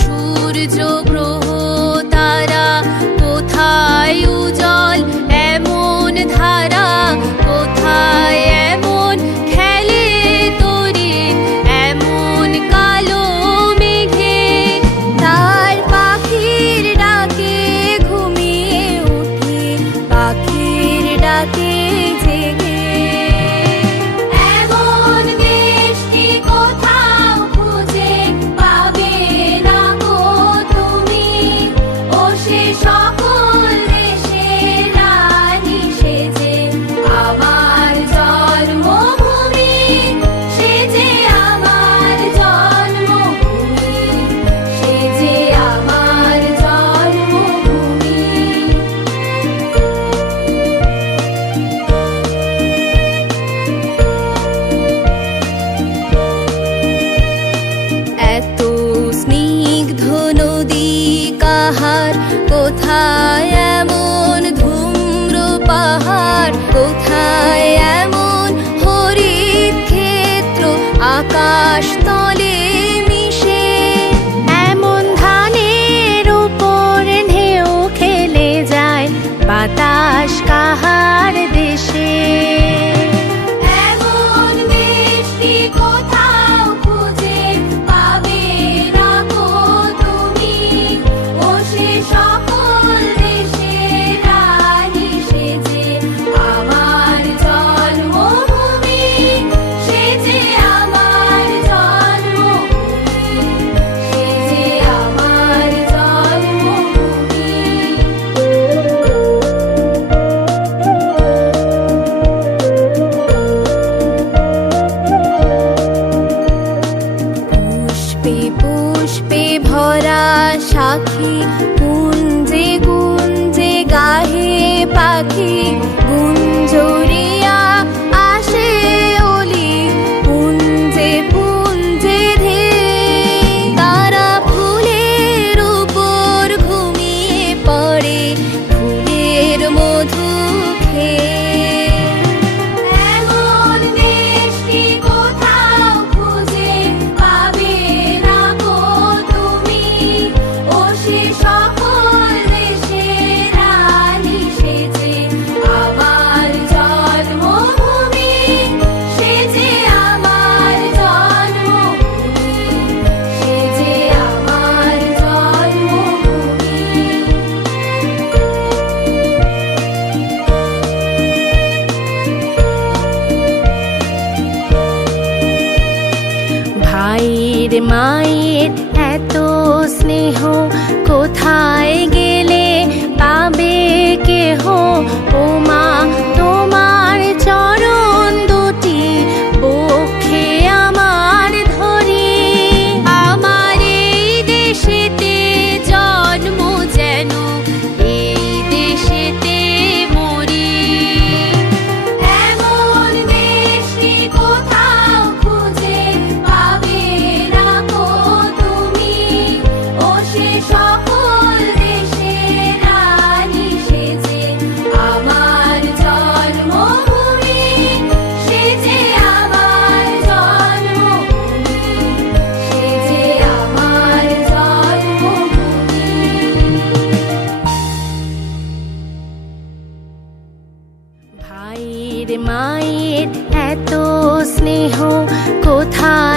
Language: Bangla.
সূর্য গ্রহ তারা কোথায় উজ্জ্বল এমন ধারা, কোথায় এমন খেলে তরিণ এমন কালো মেঘে। তার পাখির ডাকে ঘুমিয়ে উঠি, পাখির ডাকে জেগে। এমন দেশটি কোথাও খুঁজে পাবে না গো তুমি, ও সে সকল দেশের রানী সেজে আমার জন্মভূমি, সেজে আমার জন্মভূমি, সেজে আমার জন্মভূমি। এত স্নিগ্ধ নদী কাহার, কোথায় এমন ধূম্র পাহাড়, কোথায় এমন হরিৎ ক্ষেত্র আকাশ তলে মিশে। এমন ধানের উপর ঢেউ খেলে যায় বাতাস কাহার দেশে। এমন দেশটি কোথাও খুঁজে পাবে না গো তুমি, ও সে সকল দেশের রানী সেজে আমার জন্মভূমি, সেজে আমার জন্মভূমি, সেজে আমার জন্মভূমি। পুষ্পে পুষ্পে ভরা সাখী, কুঞ্জে গুঞ্জে গাহে পাখি, গুঞ্জরিয়া আসে অলি পুঞ্জে পুঞ্জে ধে। তারা ফুলের উপর ঘুমিয়ে পড়ে, ফুলের মধু খেয়ে। এমন দেশটি কোথাও খুঁজে পাবে না গো তুমি, ও সে সকল দেশের রানী সেজে আমার জন্মভূমি, সেজে আমার জন্মভূমি, সেজে আমার জন্মভূমি। ভাইয়ের মায়ের এত স্নেহ, কোথায় গেলে পাবে কেহ। ও মা, তোমার চরণ দুটি বক্ষে আমার ধরি, আমার এই দেশেতে জন্ম যেন এই দেশেতে মরি। এমন দেশটি কোথাও খুঁজে পাবে না গো তুমি, ও সে সকল দেশের রানী সেজে আমার জন্মভূমি, সেজে আমার জন্মভূমি, সেজে আমার জন্মভূমি। ভাইয়ের মায়ের এত স্নেহ, কোথায়